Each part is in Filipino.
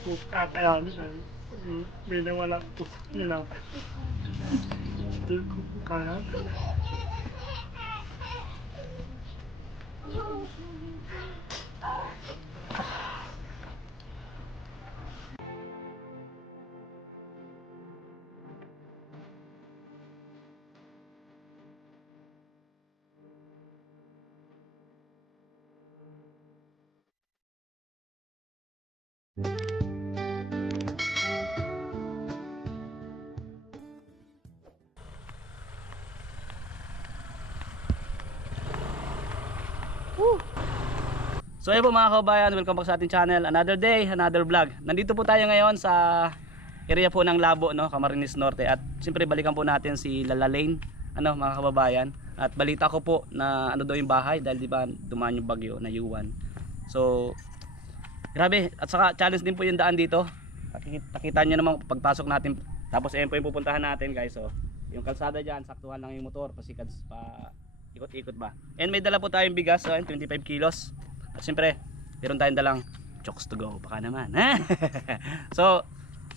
po kakayanin. May nawala po nila. Hindi ko po kaya. So ayun po mga kabayan, welcome back sa ating channel. Another day, another vlog. Nandito po tayo ngayon sa area po ng Labo, no, Camarines Norte. At siyempre balikan po natin si Lala Lane, ano mga kababayan. At balita ko po na ano daw yung bahay dahil di ba dumaan yung bagyo na Yuan. So grabe, at saka challenge din po yung daan dito. Nakita niyo naman pagpasok natin. Tapos ayun po yung pupuntahan natin guys. So yung kalsada diyan, saktuhan lang yung motor, pasikad pa ikot-ikot ba. And may dala po tayong bigas, so 25 kilos. At siyempre, meron tayong dalang chokes to go. Baka naman. So,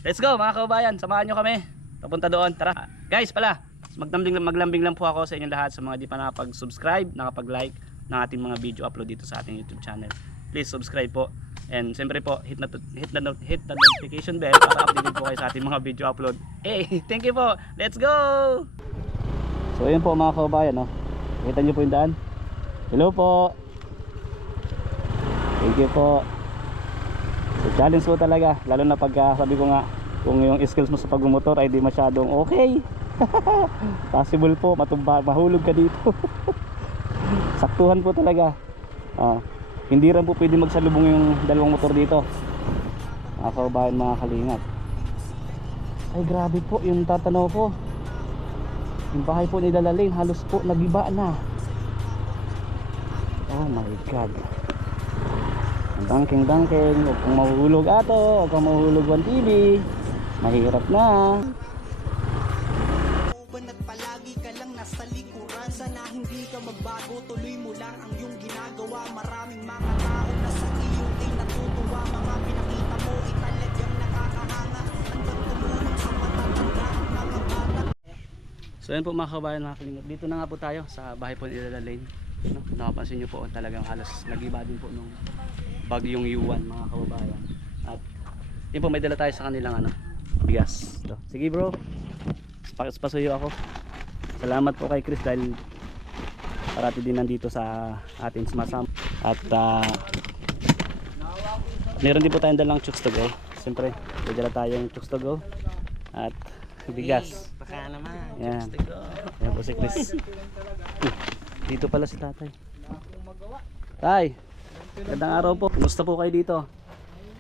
let's go mga kababayan. Samahan nyo kami. Papunta doon. Tara. Guys pala, maglambing lang po ako sa inyong lahat. Sa mga di pa nakapag-subscribe, nakapag-like ng ating mga video upload dito sa ating YouTube channel. Please subscribe po. And siyempre po, hit the notification bell para updated po kayo sa ating mga video upload. Hey, thank you po. Let's go! So, ayun po mga kababayan. No? Kita nyo po yung daan. Hello po. Thank you po. So, challenge po talaga, lalo na pag sabi ko nga kung yung skills mo sa pagmumotor ay di masyadong okay. Possible po matumba, mahulog ka dito. Saktuhan po talaga. Hindi rin po pwede magsalubong yung dalawang motor dito. Mga kababayan, mga kalingap. Ay grabe po yung tatanaw po. Yung bahay po ni Lala Lane halos po nagiba na. Oh my god. Dangking, huwag kang mahuhulog ato, huwag kang mahuhulog 1TV, mahirap na. At palagi ka lang nasa likuran, sana hindi ka magbago, tuloy mo lang ang iyong ginagawa. Maraming mga tao na sa iyo ay natutuwa, mga pinakita mo ay talagang nakakahanga, hanggang tumulong sa matatanda ang mga bata. So yan po mga kabayan, mga kalingap, dito na nga po tayo sa bahay po ni Lala Lane. No? Nakapansin nyo po, talagang halos nagiba din po nung bagyong Yuan mga kababayan. At yun po, may dala tayo sa kanilang bigas. Ito. Sige bro, pasuyo ako. Salamat po kay Chris dahil parati din nandito sa ating sumasama. At meron din po tayong dalang chooks to go. Siyempre may dala tayong chooks to go at bigas. Baka naman, Yan. Yan po si Chris. Dito pala si tatay. Tay, gandang araw po. Kumusta po kayo dito?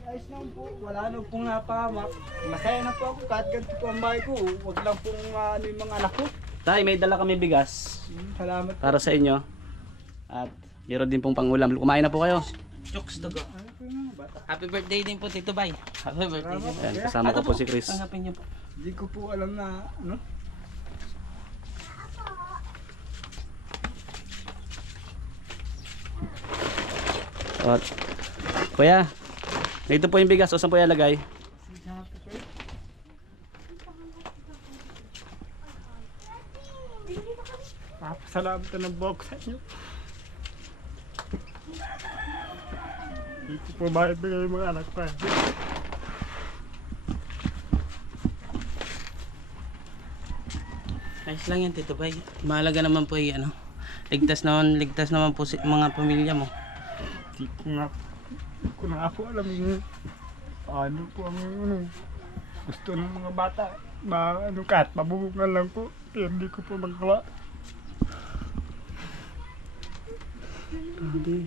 Ayos naman po, wala na pong napahamak. Masaya na po ako kahit ganito po ang bahay ko. Huwag lang pong yung mga anak ko. Tay, may dala kami bigas Salamat. para sa inyo. At meron din pong pangulam. Kumain na po kayo. chokes to go. Happy birthday din po Tito Bay. Happy birthday din po. Ayan, kasama ko po si Chris. Tanggapin niyo po. Hindi ko po alam na ano. At, kuya, ito po yung bigas. O saan po ilagay? Salamat na ng buhok sa inyo. Dito po maibigay yung mga anak pa. Ayos lang yan Tito Bay. Mahalaga naman po ay ligtas naman po si mga pamilya mo. Hindi ko na ako alam yung ano po ang gusto ng mga bata. Kahit mabubungan lang po. Pero hindi ko po magawa. Hindi.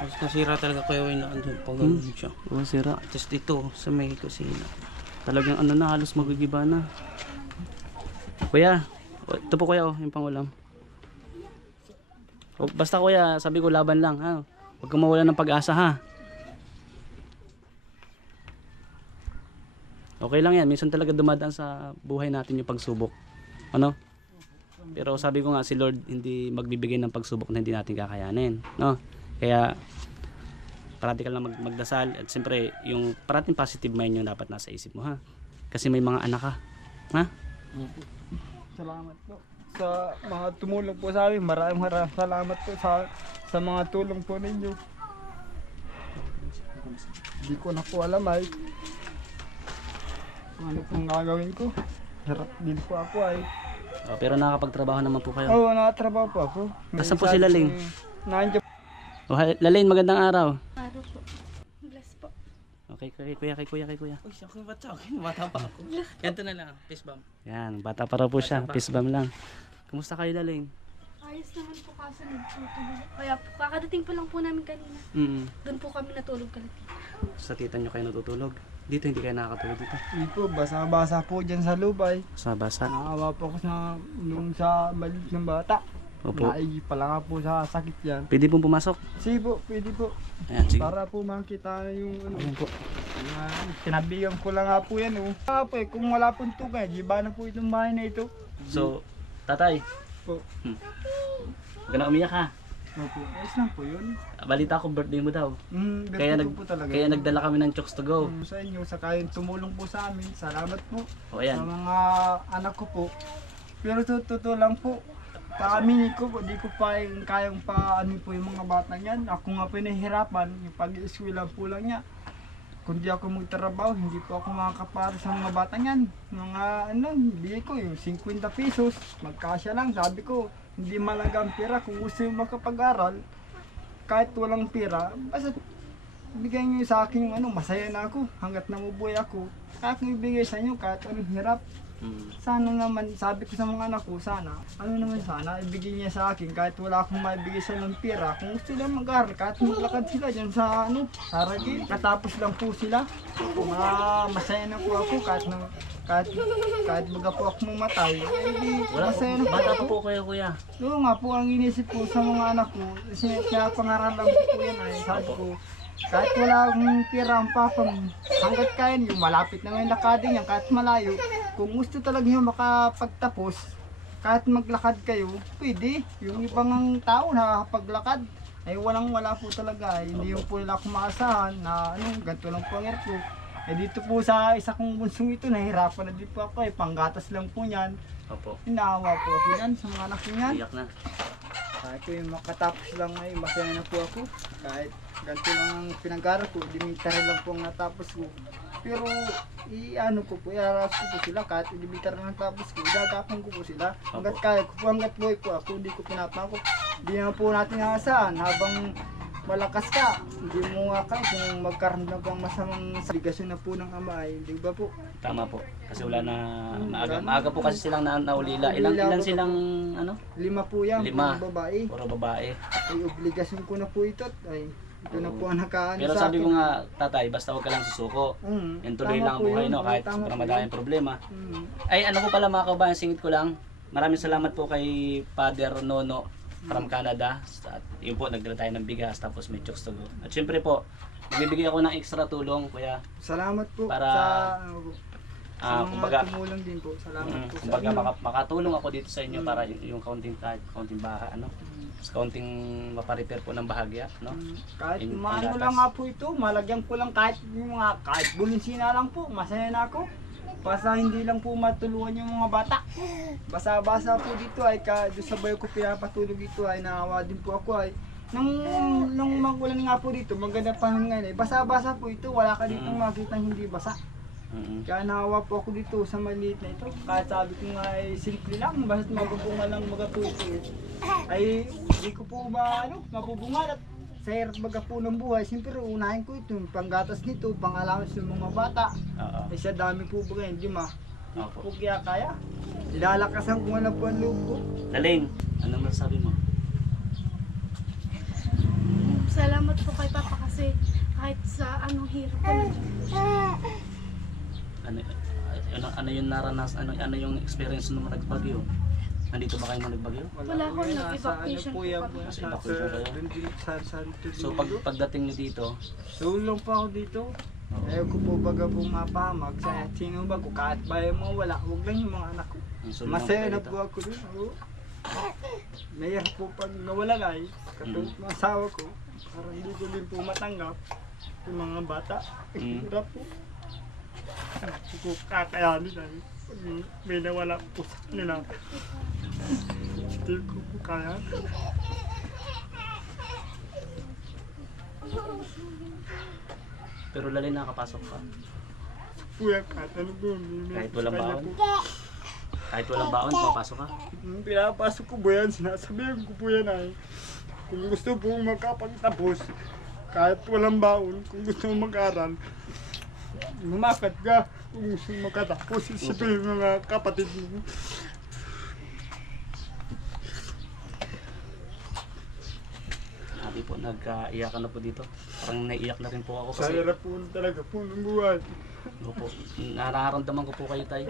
Mas nasira talaga kuya Wayne na pag siya. Oh, sira. Tapos dito sa may kusina. Talagang na, halos magigiba na. Kuya, ito po kuya, yung pangulam. Basta kuya, sabi ko laban lang ha. Huwag kang mawalan ng pag-asa ha. Okay lang yan, minsan talaga dumadaan sa buhay natin yung pagsubok. Ano? Pero sabi ko nga si Lord hindi magbibigay ng pagsubok na hindi natin kakayanin, no? Kaya parati ka lang magdasal at siyempre yung parating positive mind yung dapat nasa isip mo ha. Kasi may mga anak ka. Ha? Salamat po sa mga tumulong po sa amin. Maraming salamat po sa mga tulong po ninyo. Hindi ko na po alam ay kung ano pong gagawin ko. Hirap din po ako ay. Oh, pero nakakapagtrabaho naman po kayo. Oo, nakatrabaho po ako. Nasaan po si Laling? Nandiyan. Oh, Lalaine, magandang araw. Araw po. Bless po. Okay, kay kuya. Uy, ako bata. Bata pa ako. Ganito na lang, fist bump. Yan, bata pa raw po siya. Fist bump lang. Kumusta kayo, Lalaine? Ayos naman po kaso nagtutulog. Kaya po, kakadating pa lang po namin kanina. Doon po kami natulog kalati. Sa tita nyo kayo natutulog? Dito hindi kayo nakakatulog dito? Hindi po, basa-basa po dyan sa lubay. Sa basa? Nakawa po ako sa maliit ng bata. Opo. Naigi pala nga po sa sakit yan. Pwede pong pumasok? Sige po, pwede po. Ayan, sige. Para po makita yung ano. Ayan po. Tinabigan ko lang nga po yan. Oh. Po, kung wala pong tugay, giba na po itong bahay na ito. So, tatay, Po. huwag ka na umiyak ha. Opo, ayos lang po yun. Balita ko birthday mo daw. Kaya, po talaga. Kaya nagdala kami ng chokes to go. Sa inyo, sa kayong tumulong po sa amin. Salamat po. O Sa ayan. mga anak ko po. Pero totoo lang po. Paaminin ko, di ko pa kayang ano po yung mga bata niyan. Ako nga po nahihirapan, yung pag-eskwela po lang niya. Kung di ako magtrabaho, hindi po ako makakapara sa mga bata niyan. Mga hindi ko yung 50 pesos, magkasya lang. Sabi ko, hindi malagang pera. Kung gusto yung makapag-aral, kahit walang pera, basta bigay niyo sa akin masaya na ako. Hanggat namubuhay ako, kahit ibigay sa inyo, kahit anong hirap. Sana naman, sabi ko sa mga anak ko, sana ibigay niya sa akin kahit wala akong maibigay sa ng pera. Kung gusto nila mag-aral, kahit maglakad sila dyan sa Saragil, katapos lang po sila. Masaya na po ako kahit baga po ako mamatay. Masaya na po Bata ako. pa po kayo, kuya. Oo nga po, ang inisip po sa mga anak ko, pinapangaral lang po yan ay sabi ko, kahit wala akong pera ang papa mo, hanggat kaya niyo, malapit na may lakadin yan, kahit malayo, kung gusto talaga niyo makapagtapos, kahit maglakad kayo, pwede. Yung ibang tao nakakapaglakad, ay wala po talaga. Hindi po nila ako maasahan na ganito lang po ang hirap ko. Dito po sa isa kong bunsong ito, nahihirapan na din po ako panggatas lang po niyan. Opo. Inaawa po ako yan sa mga anak ko niyan. Iyak na. Kahit ko yung makatapos lang ay masaya na po ako. Kahit ganito lang ang pinag-aral ko, elementary lang po ang natapos ko. Pero iaras ko po sila, kahit elementary lang natapos ko, gagapon ko po sila. Hanggat kaya ko po, hanggat buhay po ako, hindi ko pinapangkot. Hindi naman po natin asahan habang malakas ka. Hindi mo nga kung magkaroon na bang masamang saligasyon na po ng ama ay, di ba po? Tama po. Kasi wala na, maaga po kasi silang naulila. Ilan silang, 5 po yan, 5. puro babae. Puro babae. Ay, obligasyon ko na po ito. Ay, ito na po ang nakaano Pero sa sabi akin. ko nga, tatay, basta huwag ka lang susuko. Yan tuloy Tama lang ang po buhay, yun. no? Kahit Tama sobrang po madaming yun. problema. Ay, ano po pala mga kabayan, singit ko lang. Maraming salamat po kay Father Nono from Canada. At yun po, nagdala tayo ng bigas, tapos may chokes to go. At syempre po, magbibigay ako ng extra tulong, kuya. Salamat po Para- sa mga kumbaga, tumulong din po. Salamat po sa kumbaga inyo. makatulong ako dito sa inyo para yung kaunting baha, sa kaunting maparepair po ng bahagya, no? Kahit in- maano panggatas. lang nga po ito, malagyan ko lang kahit bulinsina lang po, masaya na ako. Basta hindi lang po matulungan yung mga bata. Basa-basa po dito ay doon sa bayo ko pinapatulog dito ay naawa din po ako ay nung magulan nga po dito, maganda pa ngayon basa-basa po ito, wala ka dito makita hindi basa. Kaya naawa po ako dito sa maliit na ito. Kahit sabi ko nga ay simple lang, basta mabubunga lang magatuloy. Ay hindi ko po mabubunga at sa hirap baga po ng buhay. Siyempre unahin ko ito, yung panggatas nito, pang-allowance ng mga bata. Oo. Ay sa dami po ba hindi Opo. po kaya. Ilalakasan ko na po ang loob ko. Lalaine, ano masasabi mo? Salamat po kay Papa kasi kahit sa anong hirap ko Ano yung naranasan, ano yung experience nung nagbagyo? Nandito ba kayo nung nagbagyo? Wala ko, nag-evacuation po kami. Nasa evacuation kayo? So pagdating niyo dito, Sulong pa ako dito. Ayaw ko po baga pumapahamag sa sino ba ko kahit ba yung mga wala, huwag lang yung mga anak ko. sulong Masaya kayo na dito. po ako dun. Mayroon po pag nawala ay katulad ng asawa ko. Parang hindi ko din po matanggap yung mga bata. Hirap po. Hindi ko kakayanin ay may nawala po sa kanila. Hindi ko po kaya. Pero Lalay, nakapasok ka. Kuya, kahit ano po. Kahit walang kanya baon? po. Kahit walang baon, papasok ka. Pinapasok ko po yan, sinasabihan ko po yan ay kung gusto po makapagtapos, kahit walang baon, kung gusto mo mag-aral, lumakad ka. Kung gusto mo makatapos, isipin yung mga kapatid mo. Sabi po, nagkaiyakan na po dito. Parang naiiyak na rin po ako Sa kasi hirap po talaga po ng buhay. opo, nararamdaman ko po kayo, tay.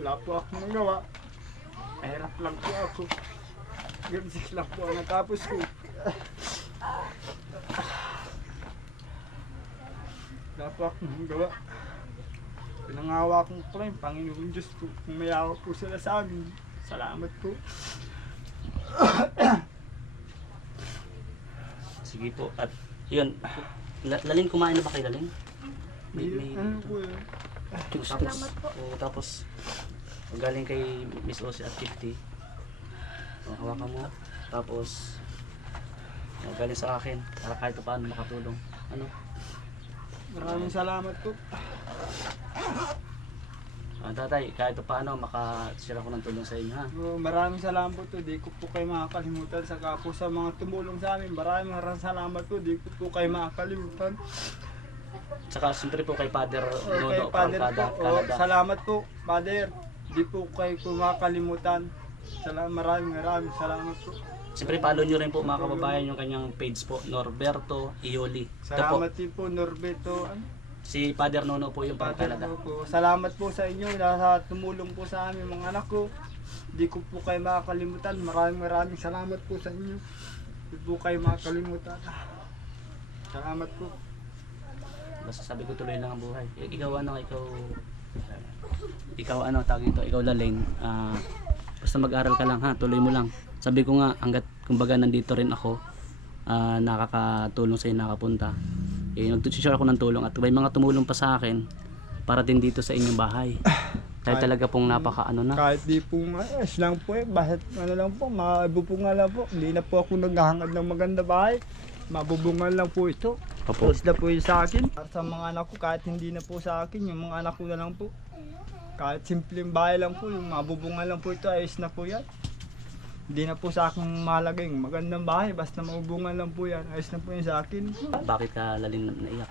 Wala po akong magawa. Mahirap lang po ako. Gansis lang po ang natapos ko. Wala po akong magawa. Pinangawa ko po rin, Panginoon Diyos po. Kung may awa po sila sa amin, salamat po. Sige po, at yun, Lalin, kumain na ba kayo, Lalin? Ano po yun? Tapos, tapos galing kay Miss Ose at 50. Hawakan mo. Tapos galing sa akin para kahit paano makatulong. Ano? Maraming salamat po. Tatay, kahit paano makasira ko ng tulong sa inyo, ha? Maraming salamat po. Di ko po kayo makakalimutan. Saka po sa mga tumulong sa amin. Maraming salamat po. Di ko po kayo makakalimutan. Saka siyempre po kay Father Kay Nono from Father po. Canada. Salamat po, Father. Di po kayo po makakalimutan. Maraming salamat po. Siyempre follow nyo rin po mga kababayan yung kanyang page po, Norberto Ioli. Ito po, Salamat din po, Norberto. si Father Nono po yung from Father Canada. po. Salamat po sa inyo sa tumulong po sa amin mga anak ko. Di ko po kayo makakalimutan. Maraming salamat po sa inyo. Di po kayo makakalimutan. Salamat po. Basta sabi ko tuloy lang ang buhay. Ikaw ano, tawag ito, ikaw Lalin. Basta mag-aral ka lang, ha, tuloy mo lang. Sabi ko nga, hanggat kumbaga nandito rin ako, nakakatulong sa iyo, nakapunta. Nag-share ako ng tulong at may mga tumulong pa sa akin para din dito sa inyong bahay. Dahil talaga pong napaka ano na. Kahit di po maayos lang po bakit ano lang po, mabubunga lang po. Hindi na po ako naghahangad ng maganda bahay. Mabubungan lang po ito. Opo. Tapos na po yun sa akin. Sa mga anak ko, kahit hindi na po sa akin, yung mga anak ko na lang po. Kahit simpleng bahay lang po, yung mabubungan lang po ito, ayos na po yan. Hindi na po sa akin mahalaga yung magandang bahay, basta mabubungan lang po yan, ayos na po yan sa akin. Bakit ka Lalin naiyak?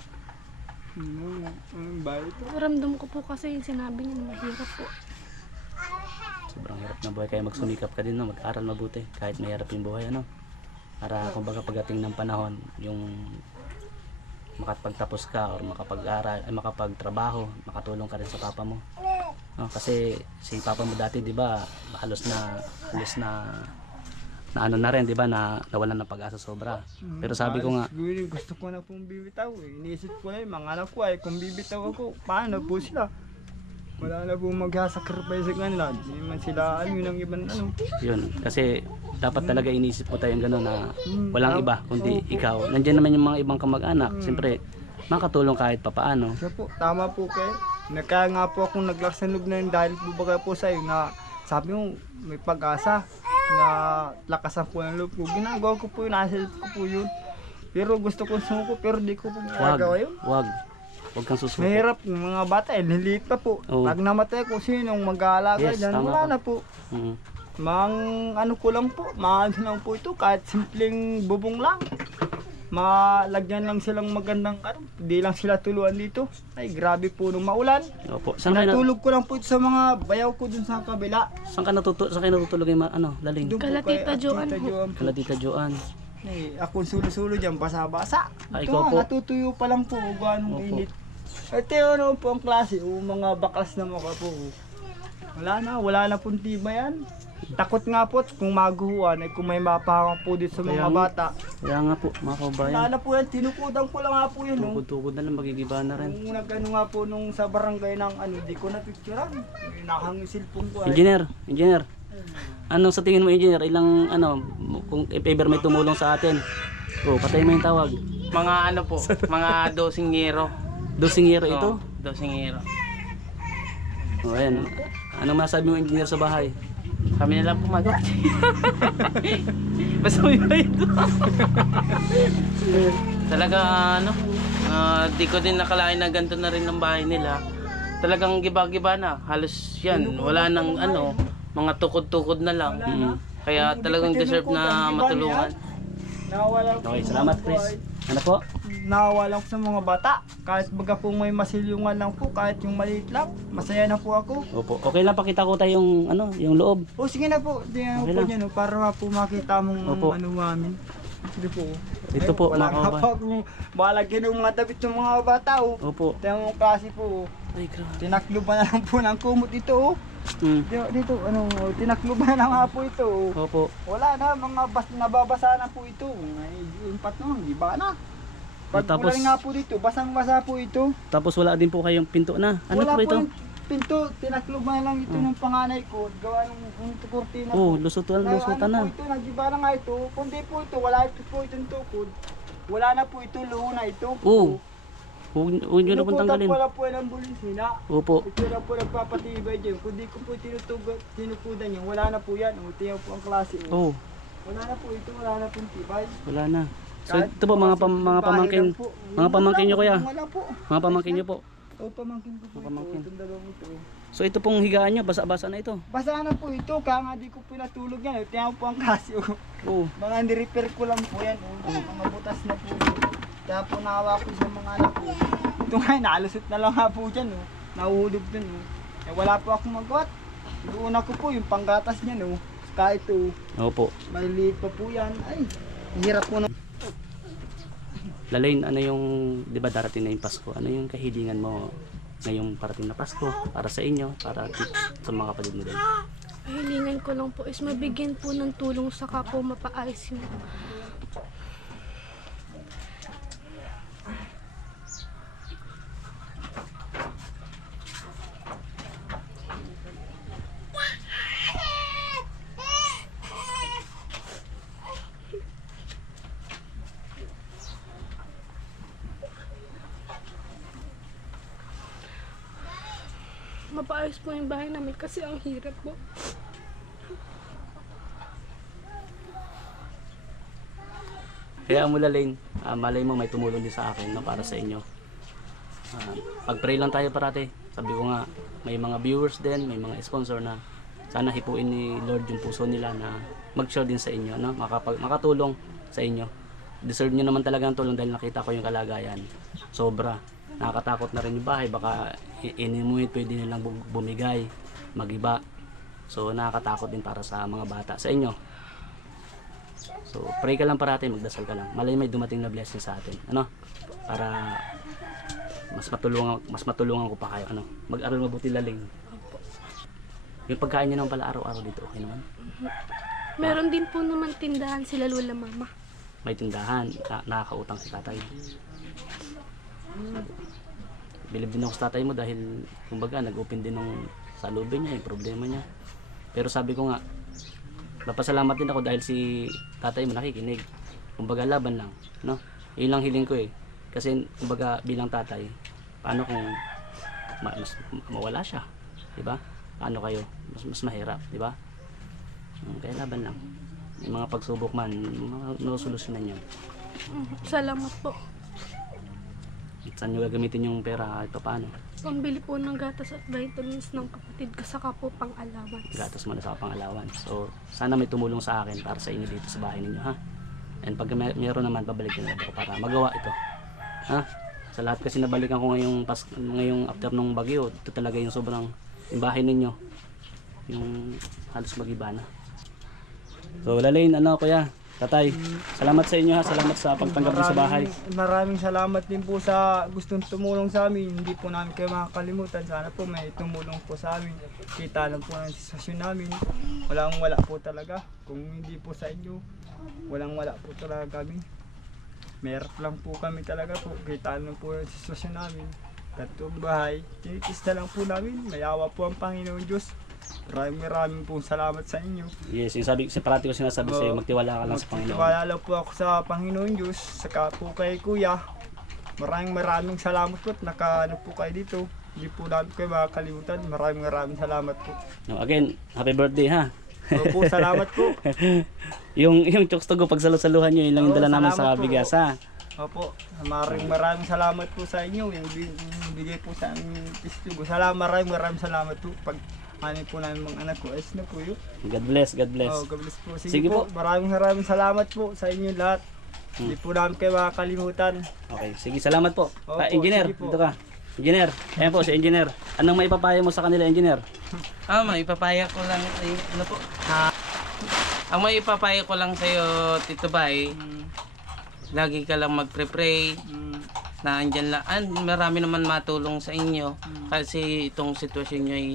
Anong bahay ito? Ramdam ko po kasi yung sinabi niya, mahirap po. Sobrang hirap na buhay, kaya magsumikap ka din, no? Mag-aral mabuti kahit mahirap yung buhay, ano? Para kumbaga pagdating ng panahon, yung makapagtapos ka or makapag-aral, makapagtrabaho, makatulong ka rin sa papa mo. Kasi si papa mo dati, 'di ba, halos na ano na rin, 'di ba, na nawalan ng pag-asa sobra. Pero sabi ko nga, Gusto ko na pong bibitaw eh. Iniisip ko na yung mga anak ko ay kung bibitaw ako, paano po sila? Wala na po mag-sacrifice sa kanila. Hindi man sila yun ang ibang ano. yun, kasi dapat talaga inisip po tayong gano'n na walang iba kundi ikaw. Nandiyan naman yung mga ibang kamag-anak, siyempre makatulong kahit papaano. Siya po, tama po kayo. Kaya nga po akong naglaksan loob na yun dahil po baga po sa'yo na sabi mo may pag-asa na lakasan ko ng loob ko. Ginagawa ko po yun, nasilip ko po yun. Pero gusto ko sumuko pero di ko po magagawa yun. Wag kang susuko. Mahirap yung mga bata eh, liliit pa po. Oo. Pag namatay ko, sinong mag-aalaga Yes, dyan? tama Wala ka. na po. Mm. Ano ko lang po, maano lang po ito, kahit simpleng bubong lang. Malagyan lang silang magandang di lang sila tuluan dito. Ay grabe po nung maulan. Opo. Saan kayo Natulog ko lang po ito sa mga bayaw ko dun sa kabila. saan kayo natutulog yung Lalin? Doon po Kala kay Tita Joan Tita po. Joan po. Kala Tita Joan. Eh, akong sulo-sulo dyan, basa-basa. Ah, Ito ikaw nga, po? natutuyo pa lang po, ganong Opo. init. Ito yun naman po ang klase, mga baklas na mukha po. Wala na pong tiba yan. Takot nga po kung maguhuan, kung may mapahang po dito sa mga Kaya nga. bata. Kaya nga po, mga kababayan. Wala na po yan, tinukudan ko lang nga po yun. Tukod-tukod na lang, magigiba na rin. Nung nag-ano nga po nung sa barangay ng di ko na-picturean. Nakahang cellphone ko ay. Engineer. Ano sa tingin mo, engineer, ilang kung if ever may tumulong sa atin, Oh, patay mo yung tawag. Mga ano po, mga dosingero. Dosingero ito. Oh, dosingero. Oh, ayan. Anong masabi mo engineer sa bahay? Kami na lang pumagot. Basta may ito. Talaga ano, di ko din nakalain na ganito na rin ang bahay nila. Talagang giba-giba na. Halos yan. Wala nang ano, mga tukod-tukod na lang. Kaya talagang deserve na matulungan. Nawala ko Okay, sa salamat mga Chris. buhay. Ano po? Nawala ko sa mga bata. Kahit baga po may masilungan lang po, kahit yung maliit lang, masaya na po ako. Opo. Okay lang pakita ko tayo yung ano, yung loob. O sige na po, di Okay po lang. dyan, para po makita mong Opo. ano namin. Sige po. Ito po, wala mga nga kababayan. po akong balagyan ng mga damit ng mga bata. Oh. Opo. Tingnan mo yung klase po. Ay, grabe. Tinakluban na lang po ng kumot ito. Oh. Dito, ano, tinakluban na nga po ito. Oh. Opo. Wala na, mga nababasa na po ito. Yung pat naman, di ba na? Pag tapos- ulan nga po dito, basang-basa po ito. Tapos wala din po kayong pinto na. Ano Wala po ito? yung pinto, tinakluban lang ito ng panganay ko. Gawa ng kurtina Oh, po. lusutan na. Ano po ito, nagiba na nga ito. Kundi po ito, wala ito po itong tukod. Wala na po ito, luho na ito. Oh. Huwag nyo na pong tanggalin. Wala po ng bulisina. Opo. Ito na po nagpapatibay dyan. Kundi ko po tinutudan yan, wala na po yan. O, tingnan po ang klase. Oh. Oh, Wala na po ito, wala na pong tibay. wala na. So Kahit ito po mga kasi mga bahay pamangkin. lang po. Mga pamangkin nyo kuya. Wala po. Mga pamangkin nyo po. O, pamangkin ko po ito. Pamangkin. Itong dalawang ito. So ito pong higaan nyo, basa-basa na ito. Basa na po ito, kaya nga di ko pinatulog yan. Tingnan po ang klase. Oh. Oh. Mga ni-repair ko lang po yan. Oh. Mga butas na po. Kaya po nahawa ko sa mga anak ko. Ito nga, nalusot na lang nga po dyan. Oh. Nahuhulog dun. Oh. Eh, wala po akong magawa. Doon ako po, yung panggatas niyan. Oh. Kahit ito, Opo. maliliit pa po yan. Ay, hirap po na. Lalain, ano yung, di ba darating na yung Pasko? Ano yung kahilingan mo ngayong parating na Pasko para sa inyo, para sa mga kapatid mo din? Hilingan ko lang po is mabigyan po ng tulong sa kapwa mapaayos yung mapaayos po yung bahay namin kasi ang hirap po. Kaya mo Lalain, malay mo may tumulong din sa akin no, para sa inyo. Pag-pray lang tayo parati. Sabi ko nga, may mga viewers din, may mga sponsor na sana hipuin ni Lord yung puso nila na mag-share din sa inyo, no? Makatulong sa inyo. Deserve nyo naman talaga ng tulong dahil nakita ko yung kalagayan. Sobra. Nakakatakot na rin yung bahay. Baka inimuhit pwede nilang bumigay, magiba. So nakakatakot din para sa mga bata. Sa inyo. So pray ka lang parati, magdasal ka lang. Malay may dumating na blessing sa atin. Ano? Para mas matulungan ko pa kayo. Ano? Mag-aral mabuti Lalain. Yung pagkain niyo naman pala araw-araw dito, okay naman? Meron din po naman tindahan sila Lola Mama. May tindahan, nakakautang si tatay. Bilib din ako sa tatay mo dahil kumbaga nag-open din ng salubin niya, yung problema niya. Pero sabi ko nga, napasalamat din ako dahil si tatay mo nakikinig. Kumbaga laban lang, no? Yun lang hiling ko eh. Kasi kumbaga bilang tatay, paano kung mas mawala siya, 'di ba? Paano kayo? Mas mahirap, 'di ba? Kaya laban lang. Yung mga pagsubok man, masosolusyonan yan. Salamat po. Saan nyo gagamitin yung pera? Ito paano? Pambili po ng gatas at vitamins ng kapatid ko saka po pang allowance. Gatas mo na sa pang-allowance. So, sana may tumulong sa akin para sa inyo dito sa bahay ninyo, ha? And pag mayroon naman, pabalik na ako para magawa ito. Ha? Sa lahat kasi nabalikan ko ngayong after nung bagyo, ito talaga yung sobrang yung bahay ninyo. Yung halos magiba na. So, Lalain, ano kuya? Tatay, salamat sa inyo ha. Salamat sa pagtanggap niyo sa bahay. Maraming salamat din po sa gustong tumulong sa amin. Hindi po namin kayo makakalimutan. Sana po may tumulong po sa amin. Kita lang po ang sitwasyon namin. Wala po talaga. Kung hindi po sa inyo, wala po talaga kami. Meron lang po kami talaga po. Kita lang po ang sitwasyon namin. Katong bahay, tinitis na lang po namin. May awa po ang Panginoon Diyos. Maraming pong salamat sa inyo. Yes, yung parati ko sinasabi sa iyo, magtiwala ka lang sa Panginoon. Magtiwala lang po ako sa Panginoon Diyos, saka po kay Kuya. Maraming salamat po at nakaano po kayo dito. Hindi po namin kayo makakalimutan. Maraming salamat po. No, again, happy birthday ha. Opo, salamat po. yung chokes to go pag salusaluhan nyo, yun lang yung Oo, dala namin sa salamat po. bigas ha. Opo, maraming salamat po sa inyo. Yung bigay po sa aming testigo. Maraming salamat po. Pag ano po namin mga anak ko, ayos na po yun. God bless, God bless. Oh, God bless po. Sige, Sige po. po. Maraming salamat po sa inyo lahat. Hindi po namin kayo makakalimutan. Okay, sige, salamat po. Opo, Engineer, sige po. dito ka. Engineer, ayan po si Engineer. Anong maipapaya mo sa kanila, Engineer? Maipapaya ko lang ay ano po. Ang maipapaya ko lang sa iyo, Tito Bay, lagi ka lang magpre-pray na andyan lang. Marami naman matulong sa inyo kasi itong sitwasyon nyo ay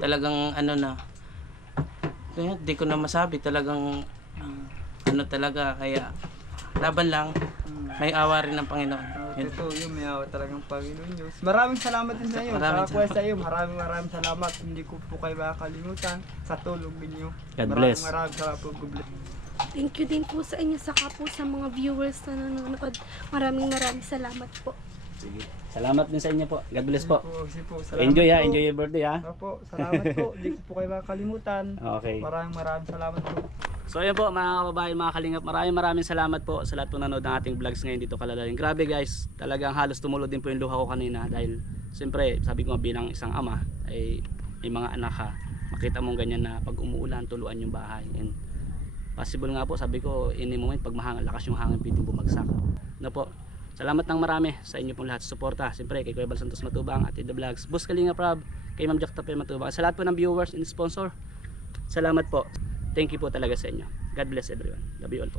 talagang ano na. Di ko na masabi talagang ano talaga kaya laban lang. May awa rin ng Panginoon. Totoo yun, may awa talagang Panginoon Diyos. Maraming salamat din sa iyo. Sa iyo, maraming salamat. Hindi ko po kayo makakalimutan sa tulong ninyo. God bless. Maraming salamat po. God bless. Thank you din po sa inyo, saka po sa mga viewers na nanonood. Maraming salamat po. Sige. Salamat din sa inyo po. God bless po. Sige po, salamat Enjoy ha, po. enjoy your birthday ha. Opo, salamat po. Hindi ko po kayo makakalimutan. Okay. Maraming salamat po. So ayun po mga kababayan, mga kalingap, maraming salamat po sa lahat po nanood ng ating vlogs ngayon dito Kalalaling. Grabe guys, talagang halos tumulod din po yung luha ko kanina dahil siyempre sabi ko nga bilang isang ama ay may mga anak ka, makita mong ganyan na pag umuulan tuluan yung bahay, and possible nga po sabi ko in a moment pag lakas yung hangin pwedeng bumagsak na po. Salamat ng marami sa inyo pong lahat sa suporta, siyempre kay Kuya Bal Santos Matubang at The Vlogs, Boss Kalingap Rob, kay Ma'am Jack Tapia Matubang, sa lahat po ng viewers and sponsor, salamat po. Thank you po talaga sa inyo. God bless everyone. Love you all po.